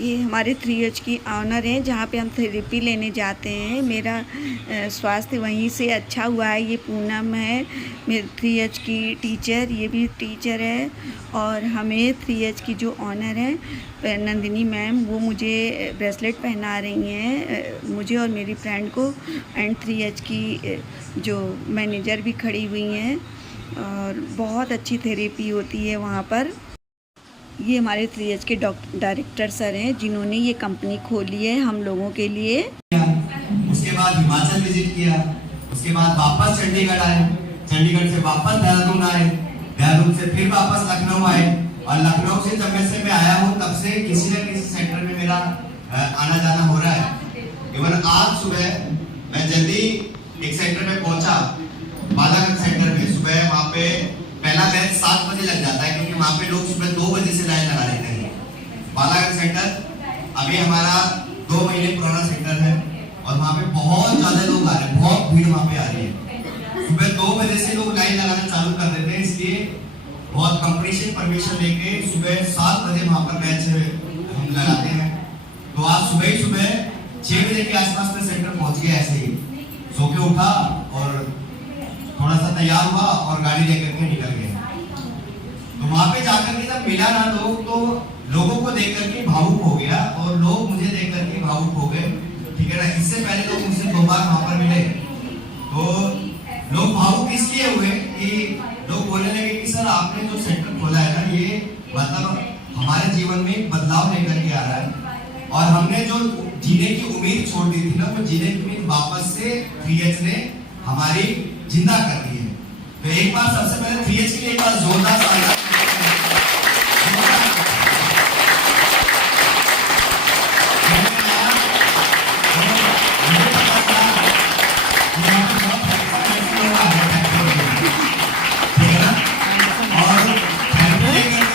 ये हमारे 3H की ऑनर हैं, जहाँ पे हम थेरेपी लेने जाते हैं। मेरा स्वास्थ्य वहीं से अच्छा हुआ है। ये पूनम है मेरे 3H की टीचर, ये भी टीचर है। और हमें 3H की जो ऑनर है नंदिनी मैम, वो मुझे ब्रेसलेट पहना रही हैं, मुझे और मेरी फ्रेंड को। एंड 3H की जो मैनेजर भी खड़ी हुई हैं और बहुत अच्छी थेरेपी होती है वहाँ पर। ये हमारे 3H के डायरेक्टर सर हैं, जिन्होंने ये कंपनी खोली है हम लोगों के लिए। उसके बाद हिमाचल विजिट किया, उसके बाद वापस चंडीगढ़ आए, चंडीगढ़ से वापस देहरादून आए, देहरादून से फिर वापस लखनऊ आए। और लखनऊ से जब से मैं आया हूँ तब से किसी न किसी सेंटर में मेरा आना जाना हो रहा है। इवन आज सुबह मैं जल्दी एक सेंटर में पहुंचा, बालागंज सेंटर में। सुबह वहाँ पे पहला बैच 7 बजे लग जाता है, क्योंकि वहाँ पे लोग सुबह 2 बजे से लाइन लगा लेते हैं। बालागंज सेंटर अभी हमारा 2 महीने पुराना सेंटर है और वहाँ पे बहुत ज्यादा लोग आ रहे हैं, बहुत भीड़ वहाँ पे आ रही है। सुबह 2 बजे से लोग लाइन लगाना चालू कर देते हैं, इसलिए बहुत कंपटीशन परमिशन लेके सुबह 7 बजे वहाँ पर बैच हम लगाते हैं। तो आज सुबह ही सुबह 6 बजे के आसपास में सेंटर पहुँच गया। ऐसे ही सो के उठा और थोड़ा सा तैयार हुआ और गाड़ी लेकर के निकल गया। तो वहां पे जाकर के जब मिला ना लोग, तो लोगों को देख करके भावुक हो गया और लोग मुझे देख करके भावुक हो गए। ठीक है ना। इससे पहले लोग मुझसे 2 बार वहां पर मिले, तो लोग भावुक इसलिए हुए कि लोग बोलने लगे कि सर आपने जो सेंटर खोला है ना, ये मतलब हमारे जीवन में एक बदलाव लेकर के आ रहा है। और हमने जो जीने की उम्मीद छोड़ दी थी ना, वो जीने की उम्मीद वापस से 3H ने हमारी जिंदा कर दी है। तो एक बार सबसे पहले 3H के लिए एक बार जोरदार तालियां।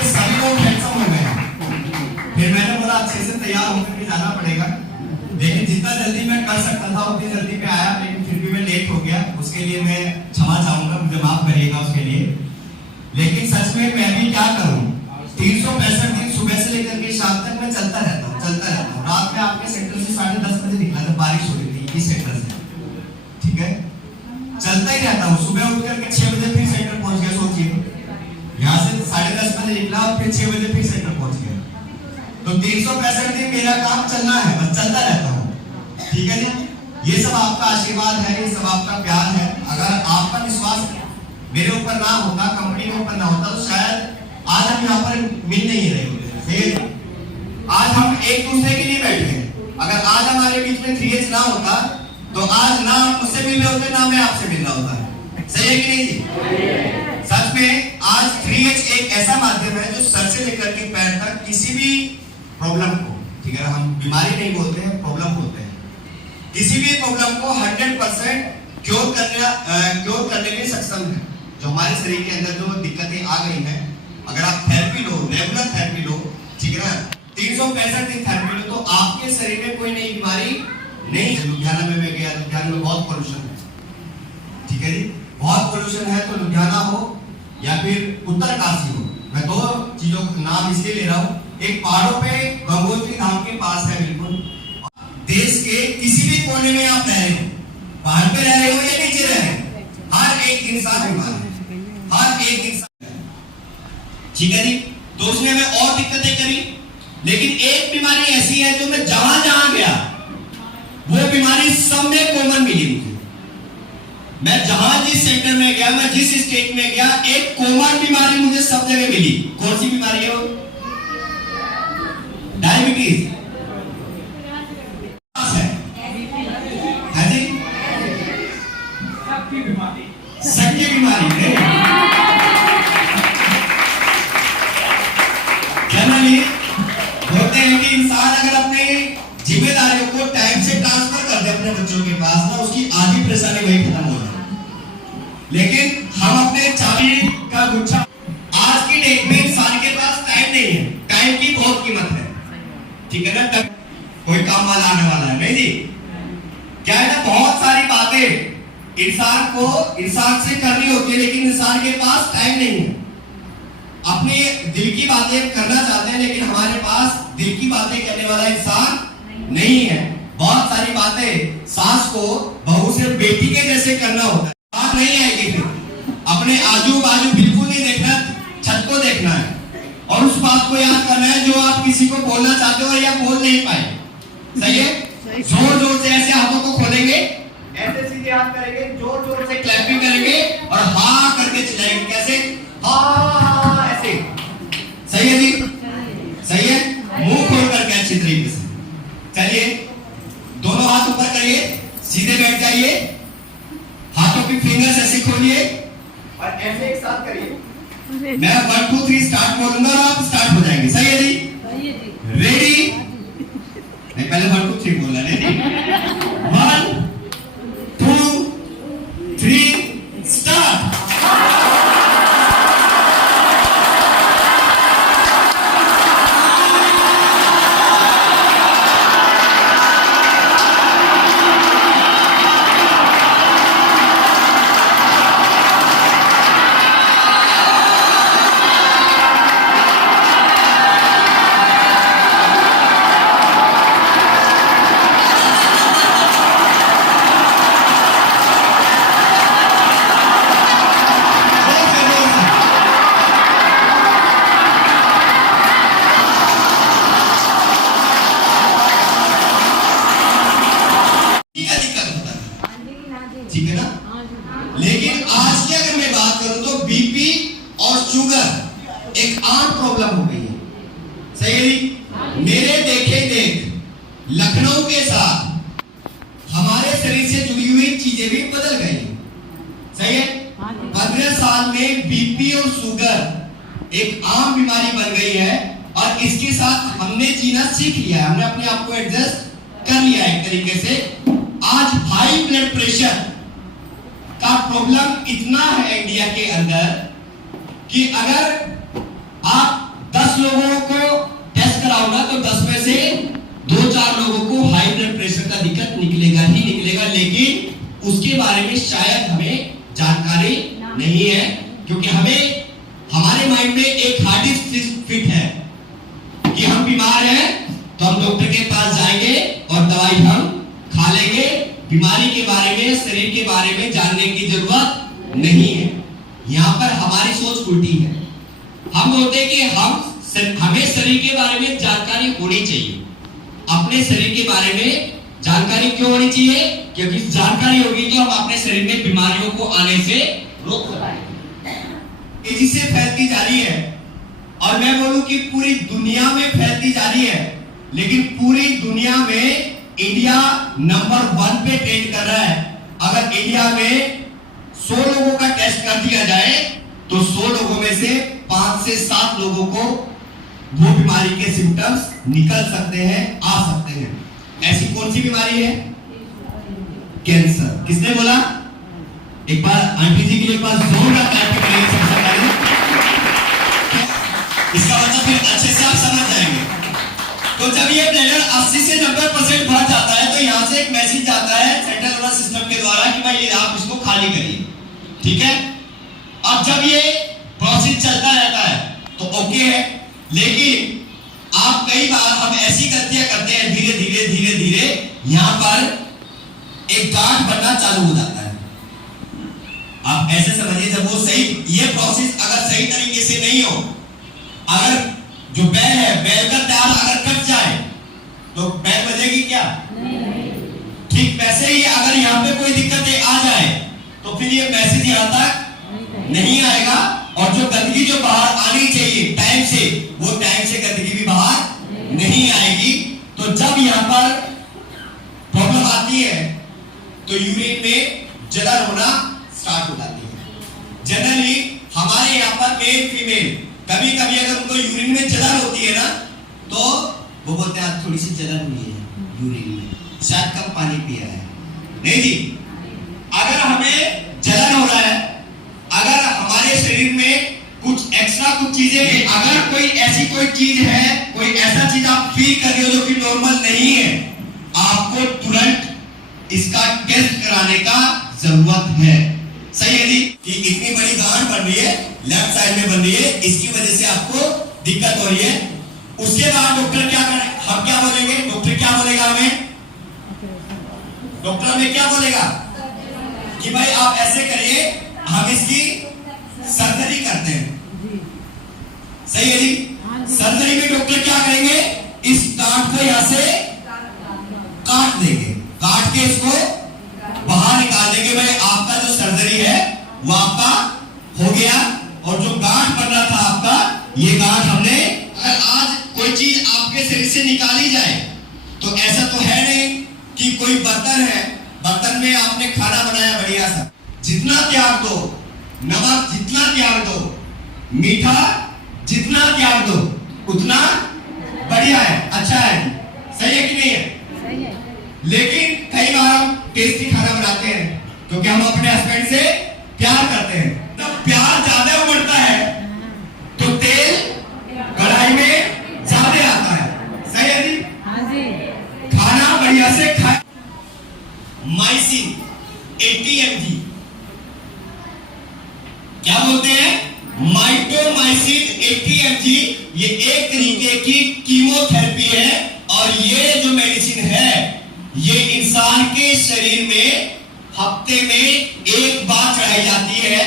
सभी लोग हैंडसम हो गए। फिर मैंने बोला अच्छे से तैयार होकर के जाना पड़ेगा, लेकिन जितना जल्दी मैं कर सकता था उतनी जल्दी मैं आया, लेकिन फिर भी मैं लेट हो गया। उसके लिए मैं क्षमा चाहूंगा, मुझे माफ करिएगा उसके लिए। लेकिन सच में मैं भी क्या करूं, 365 दिन सुबह से लेकर के शाम तक मैं चलता रहता हूं। रात में आपके सेंटर से 10:30 बजे निकला था, बारिश हो रही थी इस सेंटर से। ठीक है, चलता ही रहता हूँ। सुबह उठ करके 6 बजे फिर सेंटर पहुंच गया। सोचिए, यहाँ से 10:30 बजे निकला और फिर 6 बजे फिर सेंटर पहुंच गया। तो 365 दिन मेरा काम चलना है, बस चलता रहता हूँ। ठीक है जी, ये सब आपका आशीर्वाद है, ये सब आपका प्यार है। अगर आपका विश्वास मेरे ऊपर ना होता, कंपनी के ऊपर ना होता, तो शायद आज हम यहाँ पर मिल नहीं रहे होते। आज हम एक दूसरे के लिए बैठे हैं। अगर आज हमारे बीच में 3H ना होता, तो आज ना आप मुझसे मिल रहे होते, ना मैं आपसे मिल रहा होता। सही है कि नहीं जी? सच में आज 3H एक ऐसा माध्यम है जो सर से लेकर के पैर तक किसी भी प्रॉब्लम को, ठीक है, हम बीमारी नहीं बोलते हैं, प्रॉब्लम बोलते हैं, किसी भी प्रॉब्लम को 100% क्योर करने में सक्षम है। जो हमारे शरीर के अंदर जो दिक्कतें आ गई हैं, अगर आप थेरेपी लो, रेगुलर थेरेपी लो, ठीक है ना, 365 दिन थेरेपी लो, तो आपके शरीर में कोई नई बीमारी नहीं। लुधियाना में मैं गया, लुधियाना में बहुत पोल्यूशन है। ठीक है जी, बहुत पोल्यूशन है। तो लुधियाना हो या फिर उत्तरकाशी हो, मैं 2 चीजों का नाम इसलिए ले रहा हूँ। एक पहाड़ों पे गंगोत्री धाम के पास है, बिल्कुल। देश के किसी भी कोने में आप रह रहे हो, पहाड़ पे रह रहे हो या नीचे रह रहे हो, हर एक इंसान बीमार है, हर एक इंसान। ठीक है जी, तो उसने हमें और दिक्कतें करी, लेकिन एक बीमारी ऐसी है जो मैं जहां जहां गया, वो बीमारी सब में कॉमन मिली मुझे। मैं जहां जिस सेंटर में गया, मैं जिस स्टेट में गया, एक कॉमन बीमारी मुझे सब जगह मिली। कौन सी बीमारी है वो? डायबिटीज है जी, सबकी बीमारी है। जनरली बोलते हैं कि इंसान अगर अपनी जिम्मेदारियों को टाइम से ट्रांसफर कर दे अपने बच्चों के पास ना, उसकी आधी परेशानी वही खत्म हो जाए। लेकिन हम अपने चाबी का गुच्छा, आज की डेट में इंसान के पास टाइम नहीं है, टाइम की बहुत कीमत है। ठीक है ना, तब कोई काम वाला आने वाला है नहीं जी। क्या है ना, बहुत सारी बातें इंसान से करनी होती है, लेकिन इंसान के पास टाइम नहीं है। अपने दिल की बातें करना चाहते हैं, लेकिन हमारे पास दिल की बात बातें करने वाला इंसान नहीं है। बहुत सारी बातें सास को बहू से बेटी के जैसे करना होता है, बात नहीं आएगी। फिर अपने आजू बाजू बिल्कुल नहीं देखना, छत को देखना है और उस बात को याद करना है जो आप किसी को बोलना चाहते हो या बोल नहीं पाए। सही है? जोर जोर से ऐसे हाथों को खोलेंगे, ऐसे सीधे हाथ करेंगे, जोर जोर से क्लैपिंग करेंगे और हाँ करके चिल्लाएंगे। कैसे? हाँ, ऐसे। सही है जी? सही है? मुंह खोल करके अच्छी तरीके से। चलिए, दोनों हाथ ऊपर करिए, सीधे बैठ जाइए, हाथों की फिंगर्स ऐसे खोलिए और ऐसे एक साथ करिए। मैं 1 2 3 स्टार्ट बोलूंगा और आप स्टार्ट हो जाएंगे। सही है जी? रेडी? नहीं, पहले 1 2 3 बोलना। रेडी? 1 2 3 स्टार्ट। ठीक है ना? लेकिन आज की अगर मैं बात करूं तो बीपी और शुगर एक आम प्रॉब्लम हो गई है। सही है जी? मेरे देखे देख लखनऊ के साथ हमारे शरीर से जुड़ी हुई चीजें भी बदल गई। सही है? 15 साल में बीपी और शुगर एक आम बीमारी बन गई है और इसके साथ हमने जीना सीख लिया है, हमने अपने आप को एडजस्ट कर लिया है एक तरीके से। आज हाई ब्लड प्रेशर का प्रॉब्लम इतना है इंडिया के अंदर कि अगर आप 10 लोगों को टेस्ट कराओगे तो 10 में से 2-4 लोगों को हाई ब्लड प्रेशर का दिक्कत निकलेगा ही निकलेगा। लेकिन उसके बारे में शायद हमें जानकारी नहीं है, क्योंकि हमें हमारे माइंड में एक हार्ड डिस्क फिट है कि हम बीमार हैं तो हम डॉक्टर के पास जाएंगे और दवाई हम खा लेंगे। बीमारी के बारे में, शरीर के बारे में जानने की जरूरत नहीं है। यहाँ पर हमारी सोच उल्टी है। हम बोलते हैं कि हमें शरीर के बारे में जानकारी होनी चाहिए। अपने शरीर के बारे में जानकारी क्यों होनी चाहिए? क्योंकि जानकारी होगी तो हम अपने शरीर में बीमारियों को आने से रोक पाएंगे। तेजी से फैलती जा रही है और मैं बोलूं कि पूरी दुनिया में फैलती जा रही है, लेकिन पूरी दुनिया में इंडिया नंबर 1 पे ट्रेंड कर रहा है। अगर इंडिया में 100 लोगों का टेस्ट कर दिया जाए तो 100 लोगों में से 5 से 7 लोगों को वो बीमारी के सिम्टम्स निकल सकते हैं, आ सकते हैं। ऐसी कौन सी बीमारी है? कैंसर। किसने बोला? एक बार आंटी जी के लिए पास जोरदार क्लैप करिए सबसे पहले। इसका मतलब फिर अच्छे से आप समझ जाएंगे। तो जब ये ब्लैडर 80 से 90% भर जाता है तो यहाँ से एक मैसेज आता है सेंट्रल नर्वस सिस्टम के द्वारा कि भाई आप इसको खाली करिए। ठीक है? अब जब ये प्रोसेस चलता रहता है तो ओके है, लेकिन आप कई बार हम ऐसी गलतियां करते हैं, धीरे धीरे धीरे धीरे यहाँ पर एक गांठ बनना चालू हो जाता है। आप ऐसे समझिए, जब वो सही, ये प्रोसेस अगर सही तरीके से नहीं हो, अगर जो बैल है, बैल का तार अगर कट जाए तो बैल बजेगी क्या? ठीक वैसे ही अगर यहाँ पे कोई दिक्कतें आ जाए तो फिर ये मैसेज यहाँ तक नहीं आएगा और जो गंदगी जो बाहर आनी चाहिए टाइम से, वो टाइम से गंदगी भी बाहर नहीं आएगी। तो जब यहाँ पर प्रॉब्लम आती है तो यूरिन में जलन होना स्टार्ट हो जाती है। जनरली हमारे यहाँ पर मेल फीमेल कभी कभी अगर उनको यूरिन में जलन होती है ना तो वो बोलते हैं थोड़ी सी जलन हुई है यूरिन में, शायद कम पानी पिया है। नहीं जी, अगर हमें जलन हो रहा है, अगर हमारे शरीर में कुछ एक्स्ट्रा कुछ चीजें, अगर कोई ऐसी कोई चीज है, कोई ऐसा चीज आप फील कर रहे हो जो कि नॉर्मल नहीं है, आपको तुरंत इसका टेस्ट कराने का जरूरत है। सही है जी? कि इतनी बड़ी गांठ बन रही है, लेफ्ट साइड में बन रही है, इसकी वजह से आपको दिक्कत हो रही है। उसके बाद डॉक्टर क्या करें? हम क्या बोलेगा कि भाई आप ऐसे करिए, हम इसकी सर्जरी करते हैं। सही है जी। सर्जरी में डॉक्टर क्या करेंगे, इस गांठ को यहां से काट देंगे, काट के इसको बाहर निकाल देंगे। भाई आपका जो सर्जरी है वो आपका हो गया, और जो गांठ बन रहा था आपका, ये गांठ हमने, अगर आज कोई चीज आपके शरीर से निकाली जाए तो ऐसा तो है नहीं कि कोई बर्तन है, बर्तन में आपने खाना बनाया बढ़िया सा, जितना त्याग दो, नमक जितना त्याग दो, मीठा जितना त्याग दो, उतना बढ़िया है, अच्छा है। सही है कि नहीं है? सही है। लेकिन कई बार हम टेस्टी खाना बनाते हैं क्योंकि हम अपने हस्बैंड से प्यार करते हैं। जब प्यार ज्यादा उमड़ता है तो तेल कढ़ाई में ज्यादा आता है। सही है जी? हाँ जी। खाना बढ़िया से खाए। माइसिन 80 mg, क्या बोलते हैं, माइटोमाइसिन 80 mg, ये एक तरीके की कीमोथेरेपी है। और ये जो मेडिसिन है ये इंसान के शरीर में हफ्ते में एक बार चढ़ाई जाती है,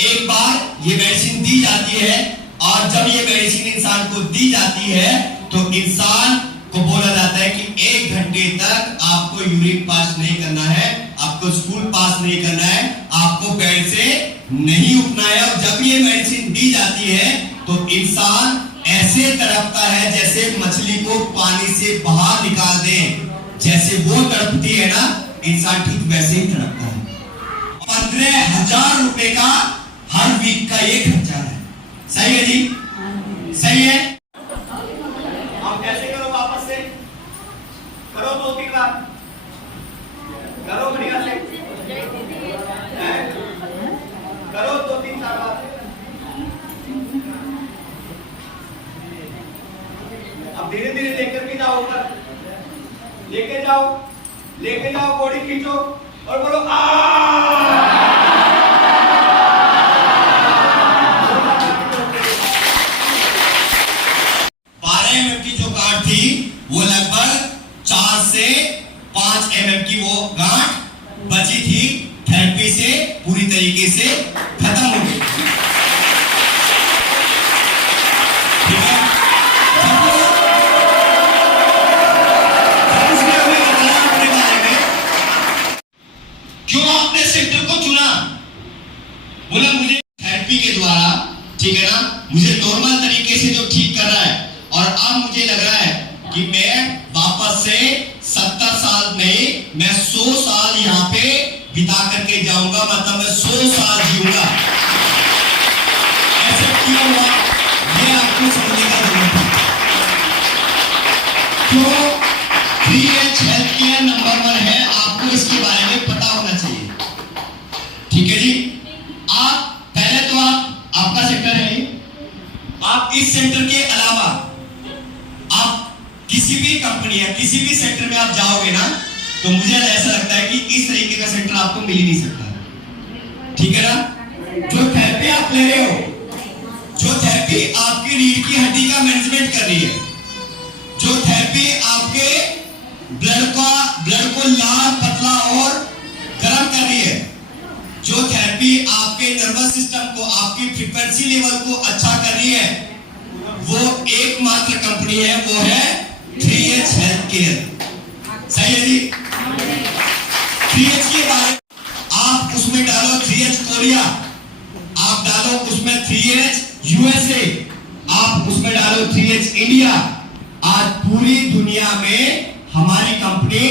एक बार ये मेडिसिन दी जाती है। और जब ये मेडिसिन इंसान को दी जाती है तो इंसान को बोला जाता है कि 1 घंटे तक आपको यूरिन पास नहीं करना है, आपको स्टूल पास नहीं करना है, आपको बेड से नहीं उठना है। और जब ये मेडिसिन दी जाती है तो इंसान ऐसे तड़पता है जैसे मछली को पानी से बाहर निकाल दें, जैसे वो तड़पती है ना, इंसान ठीक वैसे ही तड़पता है। 15,000 रुपए का हर वीक का ये खर्चा है। सही है जी? सही है। अब कैसे करो, वापस से करो, 2-3 बार करो, बढ़िया से करो, 2-3-4 बार। अब धीरे धीरे लेकर के जाओ ऊपर, लेके जाओ, बॉडी खींचो और बोलो आ। 12 mm की जो गांठ थी वो लगभग 4 से 5 mm की वो गांठ बची थी, थेरेपी से पूरी तरीके से खत्म हो गई। ठीक है? क्यों आपने सेंटर को चुना? बोला मुझे थेरेपी के द्वारा, ठीक है ना, मुझे नॉर्मल तरीके से जो ठीक कर रहा है, और अब मुझे लग रहा है कि मैं वापस से 70 साल नहीं, मैं 100 साल यहाँ पे बिता करके जाऊंगा, मतलब मैं 100 साल जीऊंगा। ऐसे क्यों हुआ, ये आपको समझने का जरूरत है। क्यों 3H हेल्थकेयर नंबर 1 है, आपको इसके बारे में पता होना चाहिए। ठीक है जी? आप पहले तो आपका सेक्टर है ये, आप इस सेक्टर के अलावा आप किसी भी कंपनी या किसी भी सेक्टर में आप जाओगे ना, तो मुझे ऐसा लगता है कि इस तरीके का सेक्टर आपको मिल ही नहीं सकता। ठीक है ना? जो थेरेपी आप ले रहे हो, जो थेरेपी आपकी रीढ़ की हड्डी का मैनेजमेंट कर रही है, जो थेरेपी आपके ब्लड को लाल, पतला और गर्म कर रही है, जो थेरेपी आपके नर्वस सिस्टम को, आपकी फ्रीक्वेंसी लेवल को अच्छा कर रही है, वो एकमात्र कंपनी है, वो है 3H हेल्थकेयर। सही है जी? 3H के बारे में आप उसमें डालो 3H कोरिया, आप डालो उसमें 3H USA, आप उसमें डालो 3H इंडिया। आज पूरी दुनिया में हमारी कंपनी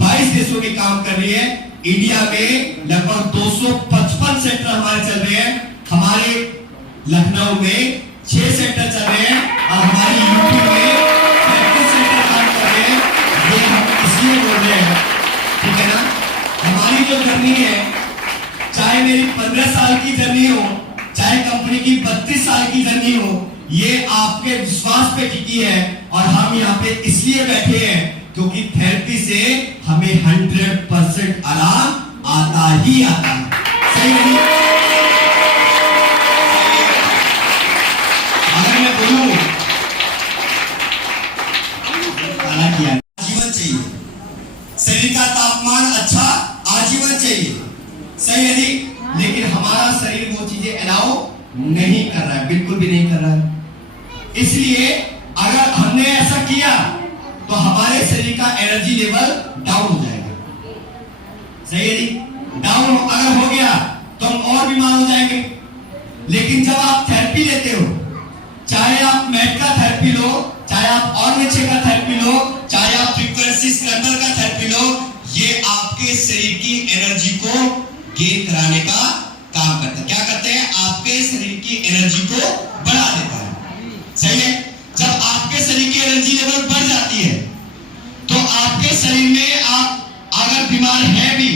22 देशों में काम कर रही है। इंडिया में लगभग 255 सेक्टर हमारे चल रहे हैं। हमारे लखनऊ में 6 सेक्टर चल रहे हैं और हमारी यूपी में 35 सेक्टर काम कर रहे हैं। ये हम इसलिए बोल रहे हैं, ठीक है ना? हमारी जो जर्नी है, चाहे मेरी 15 साल की जर्नी हो, चाहे कंपनी की 32 साल की जर्नी हो, ये आपके विश्वास पे टिकी है। और हम यहाँ पे इसलिए बैठे हैं क्योंकि थेरेपी से हमें 100% आराम आता ही आता है। सही नहीं? अगर मैं बोलूं जीवन चाहिए, शरीर का तापमान अच्छा बिल्कुल भी नहीं कर रहा है। इसलिए अगर हमने ऐसा किया तो हमारे शरीर का एनर्जी लेवल डाउन हो जाएगा। सही है जी? डाउन अगर हो गया तो हम और बीमार हो जाएंगे। लेकिन जब आप थेरेपी लेते हो, चाहे आप मैट का थेरेपी लो, चाहे आप और नीचे का थेरेपी लो, चाहे आप फ्रीक्वेंसी स्क्रैम्बल का थेरेपी लो, ये आपके शरीर की एनर्जी को गेन कराने का काम करता है। क्या करते हैं? आपके शरीर की एनर्जी को बढ़ा देता है। सही है? जब आपके शरीर की एनर्जी लेवल बढ़ जाती है तो आपके शरीर में आप अगर बीमार है भी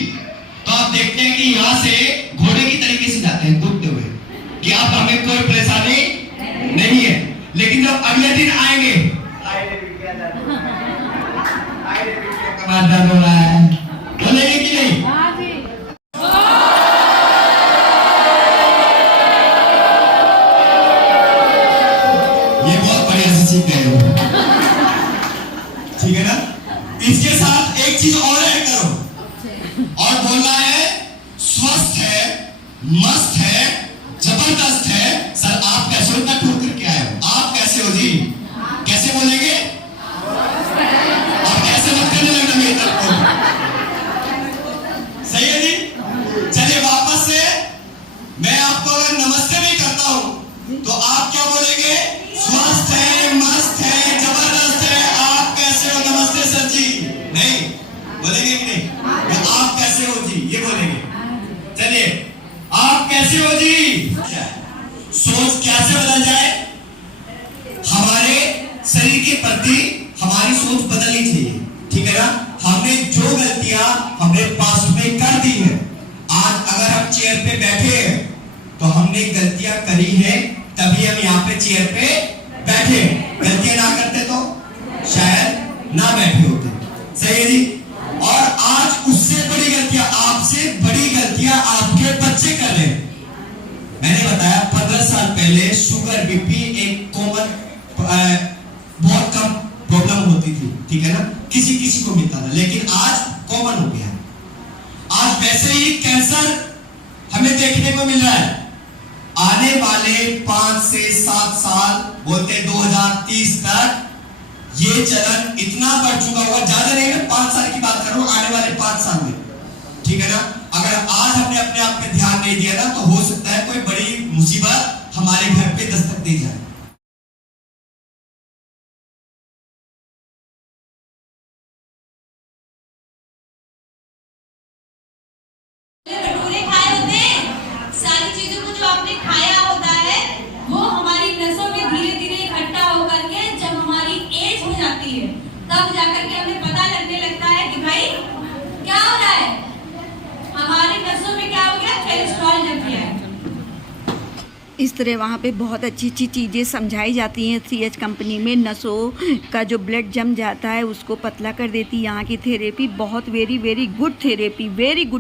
तो आप देखते हैं कि यहां से घोड़े की तरीके से जाते हैं कूदते हुए कि आप हमें कोई परेशानी नहीं है। लेकिन जब अगले दिन आएंगे कमाल दर्द हो रहा है, बोलेंगे कि नहीं? ये बहुत बढ़िया से सीख गए हो, ठीक है ना? इसके साथ एक चीज और ऐड करो और बोलना है स्वस्थ है, मस्त है, जबरदस्त है। सर आप कैसे हो? इतना टूर करके आए हो, आप कैसे हो जी? कैसे बोलेंगे? आप कैसे मत करने लगना मेरी तरफ को। सही है जी? चलिए वापस से मैं आपको अगर नमस्ते भी करता हूं तो आप क्या बोलेंगे? स्वस्थ है, मस्त है, जबरदस्त है। आप कैसे हो? नमस्ते सर जी। नहीं बोलेंगे कि नहीं? तो आप कैसे हो जी ये बोलेंगे। चलिए आप कैसे हो जी? सोच कैसे बदल जाए? हमारे शरीर के प्रति हमारी सोच बदलनी चाहिए, ठीक है ना? हमने जो गलतियां हमने पास्ट में कर दी है, आज अगर हम चेयर पे बैठे हैं तो हमने गलतियां करी है, तभी हम यहाँ पे चेयर पे बैठे। गलतियां ना करते तो शायद ना बैठे होते। सही है जी? और आज उससे बड़ी गलतियां, आपसे बड़ी गलतियां आपके बच्चे कर रहे हैं। मैंने बताया 15 साल पहले शुगर बीपी एक कॉमन बहुत कम प्रॉब्लम होती थी, ठीक है ना? किसी किसी को मिलता था, लेकिन आज कॉमन हो गया। आज वैसे ही कैंसर हमें देखने को मिल रहा है। आने वाले 5 से 7 साल बोलते 2030 तक ये चलन इतना बढ़ चुका होगा, ज्यादा नहीं है, 5 साल की बात कर रहा हूं, आने वाले 5 साल में, ठीक है ना? अगर आज हमने अपने आप पे ध्यान नहीं दिया ना तो हो सकता है कोई बड़ी मुसीबत हमारे घर पे दस्तक दे जाए। भटूरे खाए होते हैं, सारी चीजों को जो आपने खाया होता है वो हमारी नसों में धीरे धीरे इकट्ठा होकर के जब हमारी एज हो जाती है तब जाकर के हमें पता लगने लगता है कि भाई क्या हो रहा है, हमारी नसों में क्या हो गया, कोलेस्ट्रॉल जम गया है। इस तरह वहाँ पे बहुत अच्छी अच्छी चीज़ें समझाई जाती हैं। CH कंपनी में नसों का जो ब्लड जम जाता है उसको पतला कर देती है। यहाँ की थेरेपी बहुत very good therapy, very good.